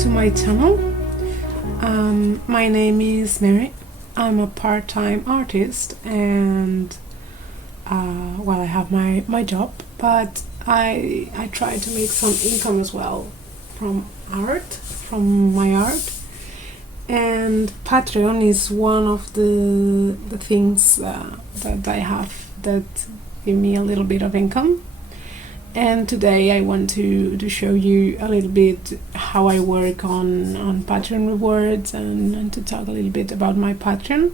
to my channel. My name is Mary. I'm a part-time artist and well, I have my job, but I try to make some income as well from my art. And Patreon is one of the things that I have that give me a little bit of income. And today I want to show you a little bit how I work on Patreon rewards and to talk a little bit about my Patreon.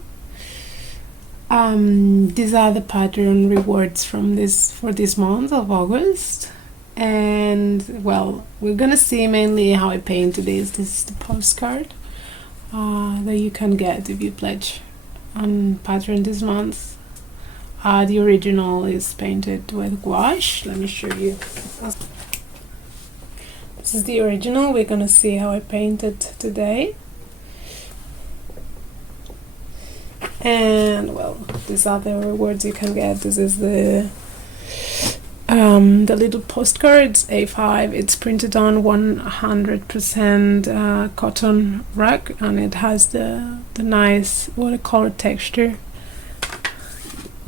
These are the Patreon rewards for this month of August. And well, we're gonna see mainly how I painted this. This is the postcard that you can get if you pledge on Patreon this month. The original is painted with gouache. Let me show you. This is the original. We're gonna see how I painted today. And well, these are the rewards you can get. This is the little postcards A5. It's printed on 100% cotton rag, and it has the nice watercolor texture.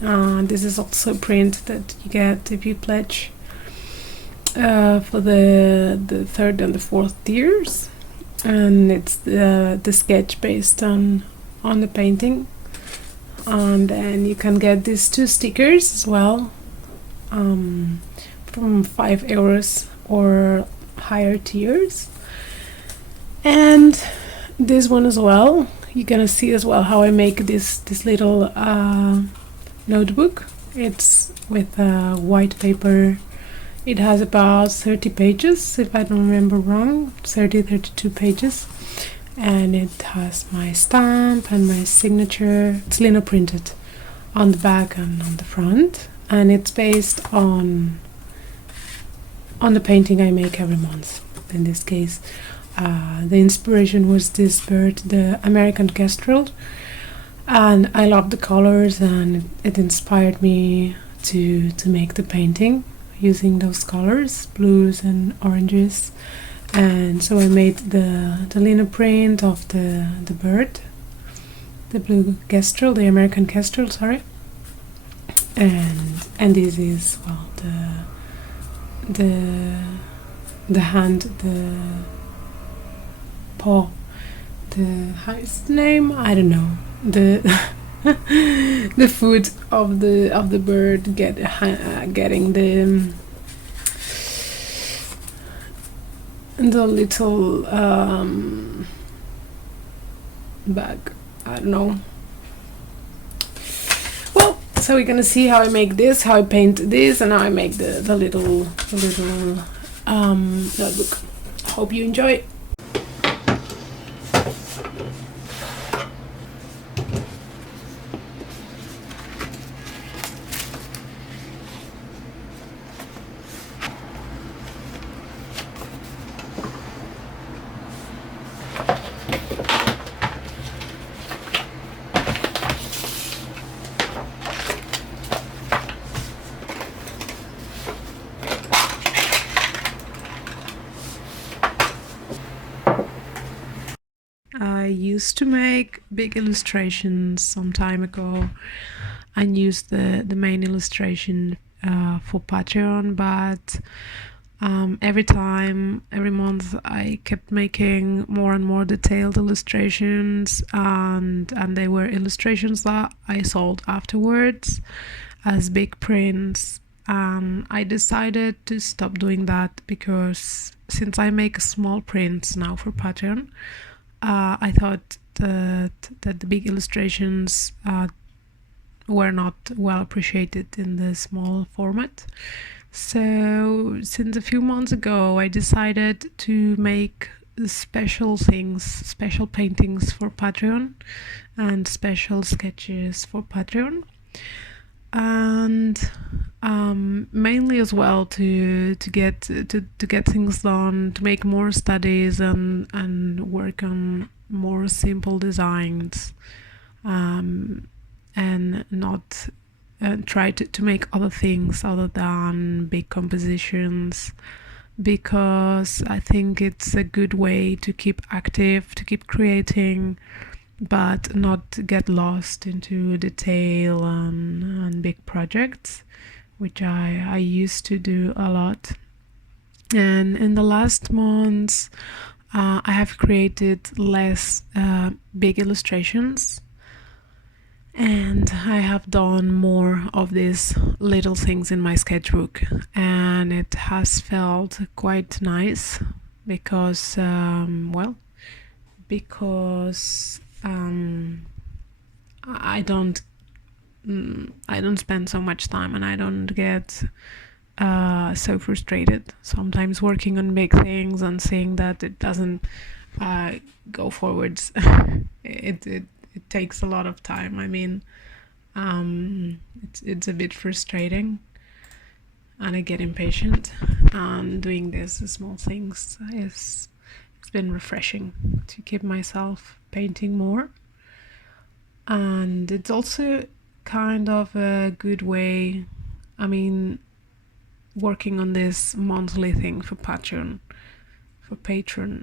This is also a print that you get if you pledge for the third and the fourth tiers, and it's the sketch based on the painting. And then you can get these 2 stickers as well, from €5 or higher tiers. And this one as well, you're gonna see as well how I make this little notebook. It's with white paper. It has about 30 pages, if I don't remember wrong, 32 pages. And it has my stamp and my signature. It's linoprinted on the back and on the front, and it's based on the painting I make every month. In this case, the inspiration was this bird, the American kestrel, and I love the colors, and it inspired me to make the painting using those colors, blues and oranges. And so I made the linoprint of the bird, the blue kestrel, the American kestrel, sorry. And this is, well, the hand, the paw, how is the name? I don't know. The the foot of the bird getting the little bag. I don't know. Well, so we're gonna see how I make this, how I paint this, and how I make the little notebook. Hope you enjoy. I used to make big illustrations some time ago and used the main illustration for Patreon, but every month I kept making more and more detailed illustrations, and they were illustrations that I sold afterwards as big prints. I decided to stop doing that because since I make small prints now for Patreon, I thought that the big illustrations were not well appreciated in the small format. So since a few months ago I decided to make special paintings for Patreon and special sketches for Patreon, and mainly as well to get things done, to make more studies and work on more simple designs, and not try to make other things other than big compositions because I think it's a good way to keep active, to keep creating, but not get lost into detail and big projects, which I used to do a lot. And in the last months, I have created less big illustrations, and I have done more of these little things in my sketchbook, and it has felt quite nice because, I don't spend so much time, and I don't get so frustrated sometimes working on big things and seeing that it doesn't go forwards. it takes a lot of time. I mean, it's a bit frustrating, and I get impatient. And doing these small things it's been refreshing to keep myself painting more. And it's also kind of a good way, I mean, working on this monthly thing for Patreon.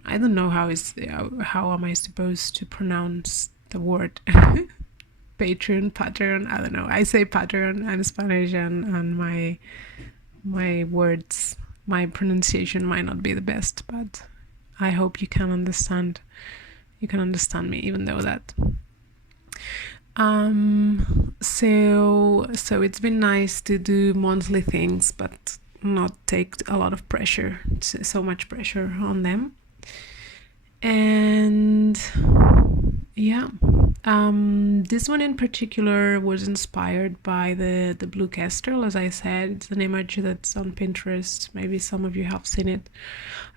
I don't know how am I supposed to pronounce the word Patreon. I don't know. I say Patreon. I'm Spanish, and my words, my pronunciation might not be the best, but I hope you can understand. You can understand me, even though that. So it's been nice to do monthly things, but not take a lot of pressure, so much pressure on them. And yeah, this one in particular was inspired by the blue kestrel. As I said, it's an image that's on Pinterest. Maybe some of you have seen it,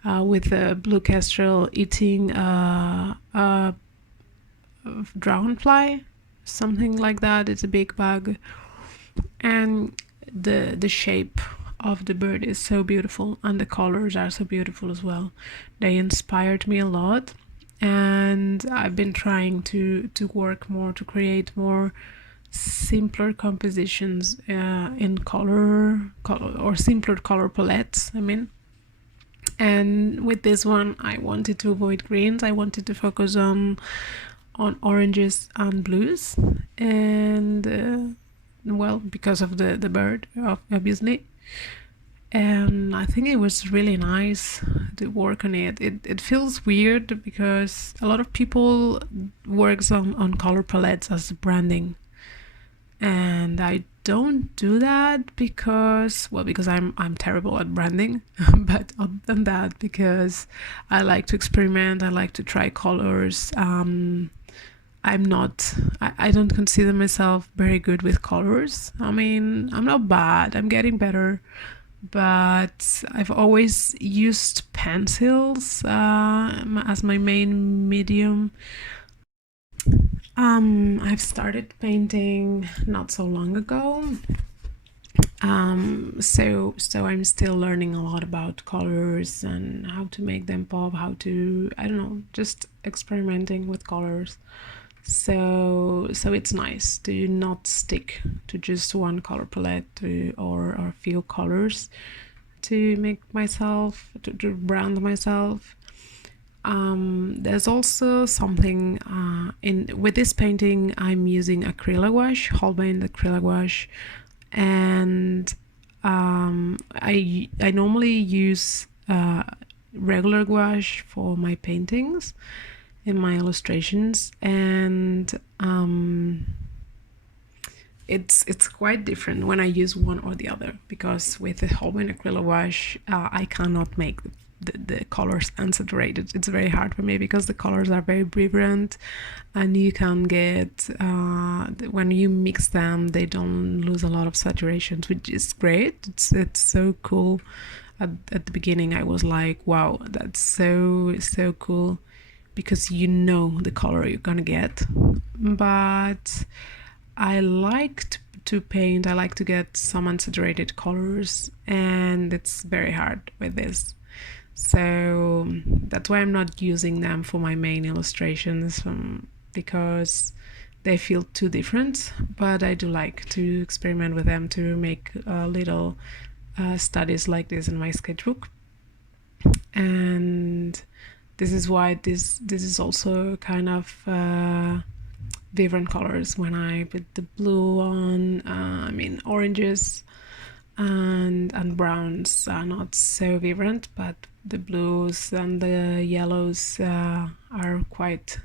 with the blue kestrel eating a dragonfly, something like that. It's a big bug, and the shape of the bird is so beautiful, and the colors are so beautiful as well. They inspired me a lot, and I've been trying to work more, to create more simpler compositions in color or simpler color palettes, I mean. And with this one, I wanted to avoid greens. I wanted to focus on oranges and blues, and because of the bird, obviously. And I think it was really nice to work on it. It feels weird because a lot of people works on color palettes as branding, and I don't do that because I'm terrible at branding. But other than that, because I like to experiment, I like to try colors. I don't consider myself very good with colors. I mean, I'm not bad, I'm getting better, but I've always used pencils as my main medium. I've started painting not so long ago, so I'm still learning a lot about colors and how to make them pop, how to, I don't know, just experimenting with colors. So it's nice to not stick to just one color palette or a few colors to make myself, to brand myself. There's also something with this painting. I'm using acrylic gouache, Holbein acrylic gouache, and I normally use regular gouache for my paintings, in my illustrations, and it's quite different when I use one or the other, because with the Holbein acrylic gouache I cannot make the colors unsaturated. It's very hard for me because the colors are very vibrant, and you can get when you mix them, they don't lose a lot of saturations, which is great. It's so cool. At the beginning I was like, wow, that's so cool, because you know the color you're gonna get. But I like to paint, I like to get some unsaturated colors, and it's very hard with this. So that's why I'm not using them for my main illustrations, because they feel too different. But I do like to experiment with them, to make little studies like this in my sketchbook. and this is why this is also kind of vibrant colors. When I put the blue on, I mean oranges and browns are not so vibrant, but the blues and the yellows are quite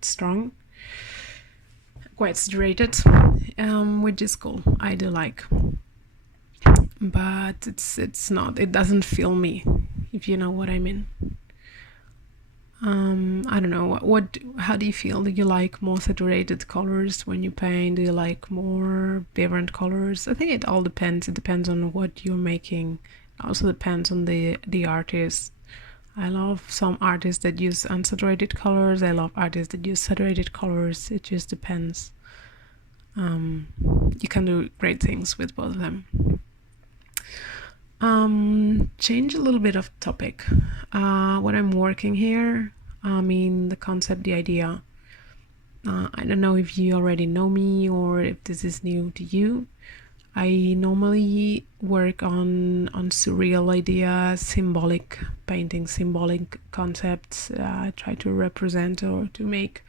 strong, quite saturated, which is cool. I do like, but it's not, it doesn't feel me, if you know what I mean. I don't know, how do you feel? Do you like more saturated colors when you paint? Do you like more vibrant colors? I think it all depends. It depends on what you're making. It also depends on the artist. I love some artists that use unsaturated colors. I love artists that use saturated colors. It just depends. You can do great things with both of them. Change a little bit of topic. When I'm working here, I mean the concept, the idea. I don't know if you already know me or if this is new to you. I normally work on surreal ideas, symbolic painting, symbolic concepts. I try to represent or to make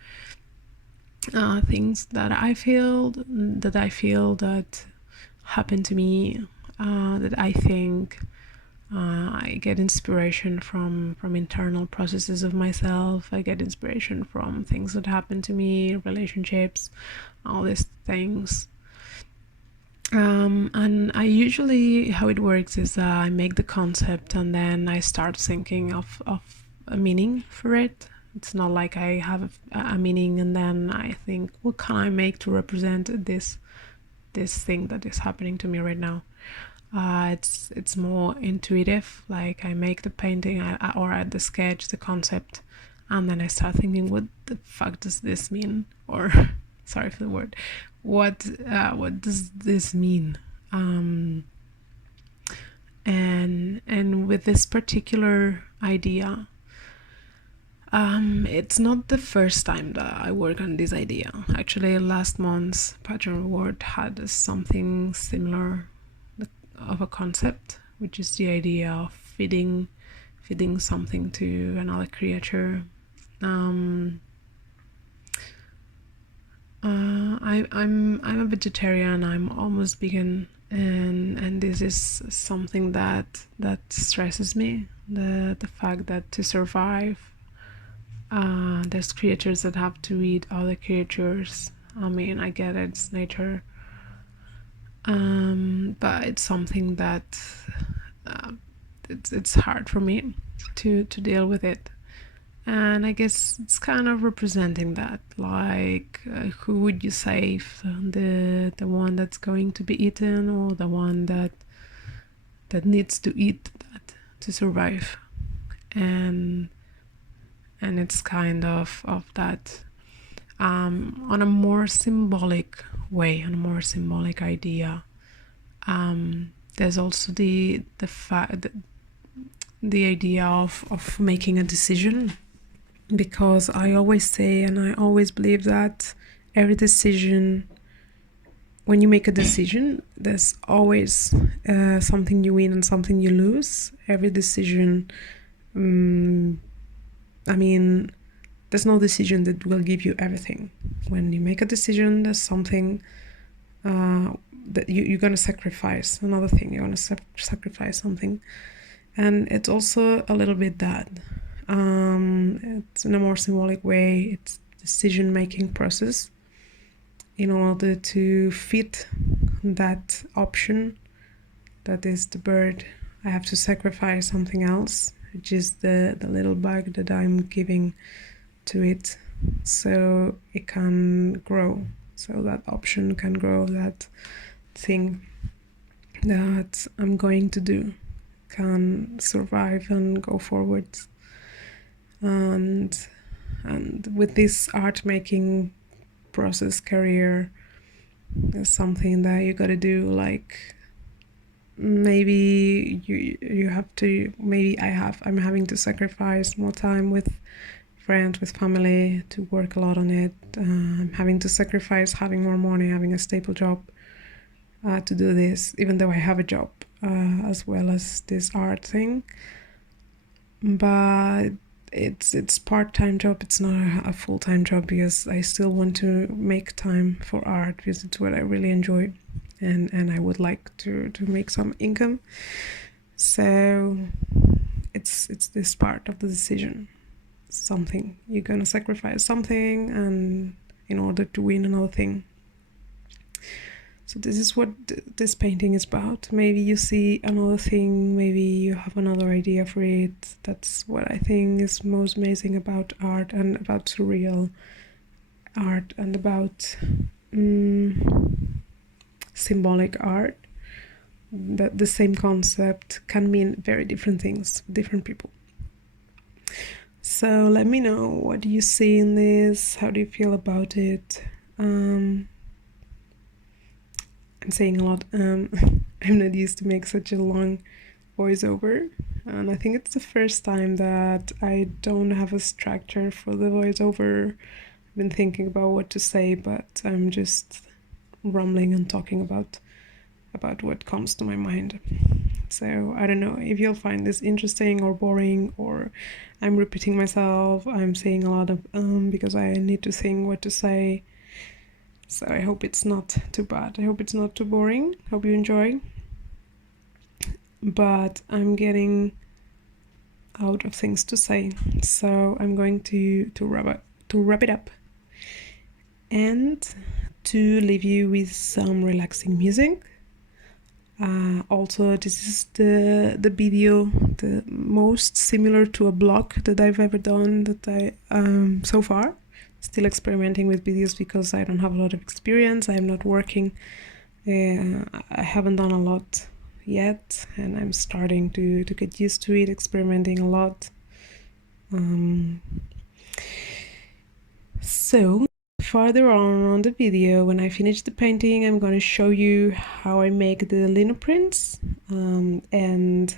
things that I feel that happen to me, that I think I get inspiration from internal processes of myself. I get inspiration from things that happen to me, relationships, all these things. And I usually, how it works is I make the concept and then I start thinking of a meaning for it. It's not like I have a meaning and then I think, what can I make to represent this thing that is happening to me right now? It's more intuitive. Like I make the painting or the sketch, the concept, and then I start thinking, what the fuck does this mean? Or sorry for the word. What does this mean? And with this particular idea, it's not the first time that I work on this idea. Actually, last month's Pattern Reward had something similar of a concept, which is the idea of feeding something to another creature. I'm a vegetarian. I'm almost vegan, and this is something that stresses me. The fact that to survive, there's creatures that have to eat other creatures. I mean, I get it, it's nature. But it's something that it's hard for me to deal with it. And I guess it's kind of representing that, like who would you save, the one that's going to be eaten or the one that needs to eat that to survive? And it's kind of that on a more symbolic way, on a more symbolic idea. There's also the idea of making a decision, because I always say and I always believe that every decision, when you make a decision, there's always something you win and something you lose. Every decision, I mean, there's no decision that will give you everything. When you make a decision, there's something that you're going to sacrifice, another thing, you're going to sacrifice something. And it's also a little bit that. It's in a more symbolic way, it's decision-making process. In order to fit that option, that is the bird, I have to sacrifice something else, which is the little bug that I'm giving to it, so it can grow, so that option can grow, that thing that I'm going to do can survive and go forwards. And with this art making process career, is something that you got to do. Like maybe you have to, maybe I'm having to sacrifice more time with friends, with family, to work a lot on it. I'm having to sacrifice having more money, having a stable job to do this, even though I have a job as well as this art thing. but it's part-time job. It's not a full-time job because I still want to make time for art because it's what I really enjoy, and I would like to make some income. So it's this part of the decision. Something you're gonna sacrifice something, and in order to win another thing. So this is what this painting is about. Maybe you see another thing, maybe you have another idea for it. That's what I think is most amazing about art and about surreal art and about symbolic art. That the same concept can mean very different things for different people. So let me know, what do you see in this? How do you feel about it? I'm saying a lot. I'm not used to make such a long voiceover, and I think it's the first time that I don't have a structure for the voiceover. I've been thinking about what to say, but I'm just rumbling and talking about what comes to my mind. So I don't know if you'll find this interesting or boring, or I'm repeating myself. I'm saying a lot of because I need to think what to say. So I hope it's not too bad. I hope it's not too boring. Hope you enjoy. But I'm getting out of things to say, so I'm going to wrap it up and to leave you with some relaxing music. Also, this is the video the most similar to a blog that I've ever done, that I so far. Still experimenting with videos because I don't have a lot of experience. I'm not working. I haven't done a lot yet, and I'm starting to get used to it, experimenting a lot. So farther on the video, when I finish the painting, I'm going to show you how I make the linoprints, and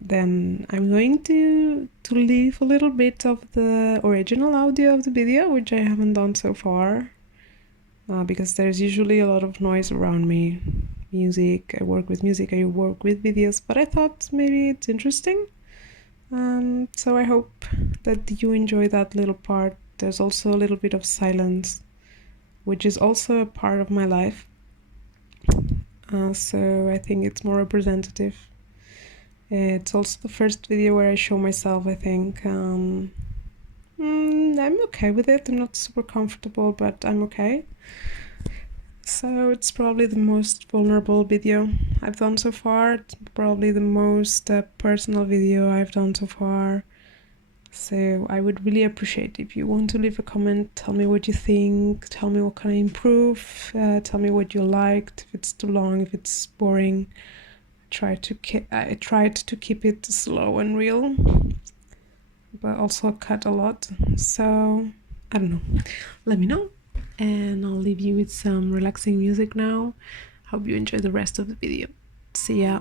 then I'm going to leave a little bit of the original audio of the video, which I haven't done so far, because there's usually a lot of noise around me. Music, I work with music, I work with videos, but I thought maybe it's interesting. So I hope that you enjoy that little part. There's also a little bit of silence, which is also a part of my life. So I think it's more representative. It's also the first video where I show myself, I think. I'm okay with it. I'm not super comfortable, but I'm okay. So it's probably the most vulnerable video I've done so far. It's probably the most personal video I've done so far. So I would really appreciate if you want to leave a comment, tell me what you think, tell me what can I improve, tell me what you liked, if it's too long, if it's boring. I tried to keep it slow and real, but also cut a lot. So I don't know. Let me know, and I'll leave you with some relaxing music now. Hope you enjoy the rest of the video. See ya.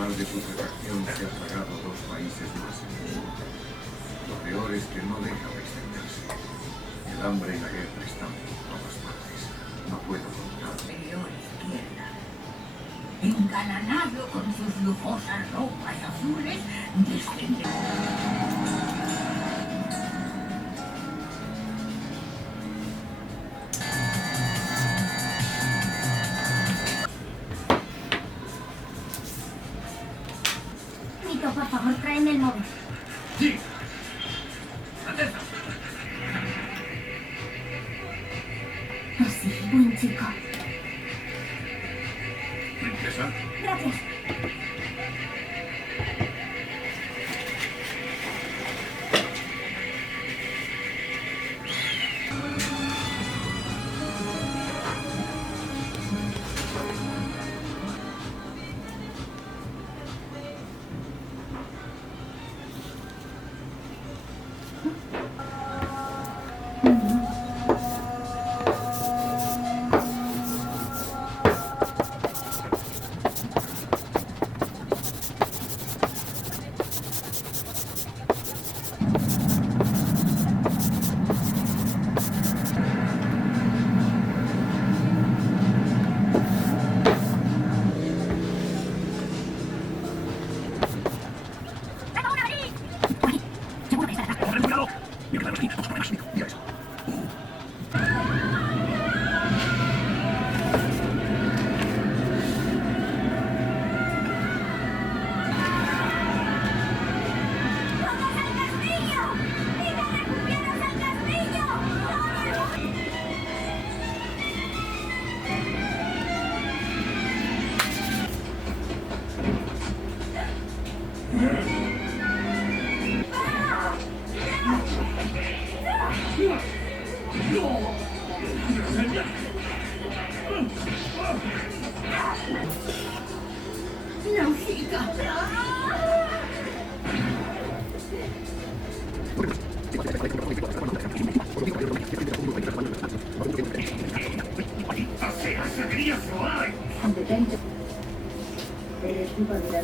mal de putrefacción se ha tragado 2 países más. Lo peor es que no deja de extenderse. El hambre y la guerra están por todas partes. No puedo contar. Superior izquierda. Engalanado con sus lujosas ropas azules, descende. Nico, por favor, tráeme el móvil. ¡Sí! ¡Atenta! Así, buen chico. Princesa. Gracias. Detente. ¿Eres tu padre?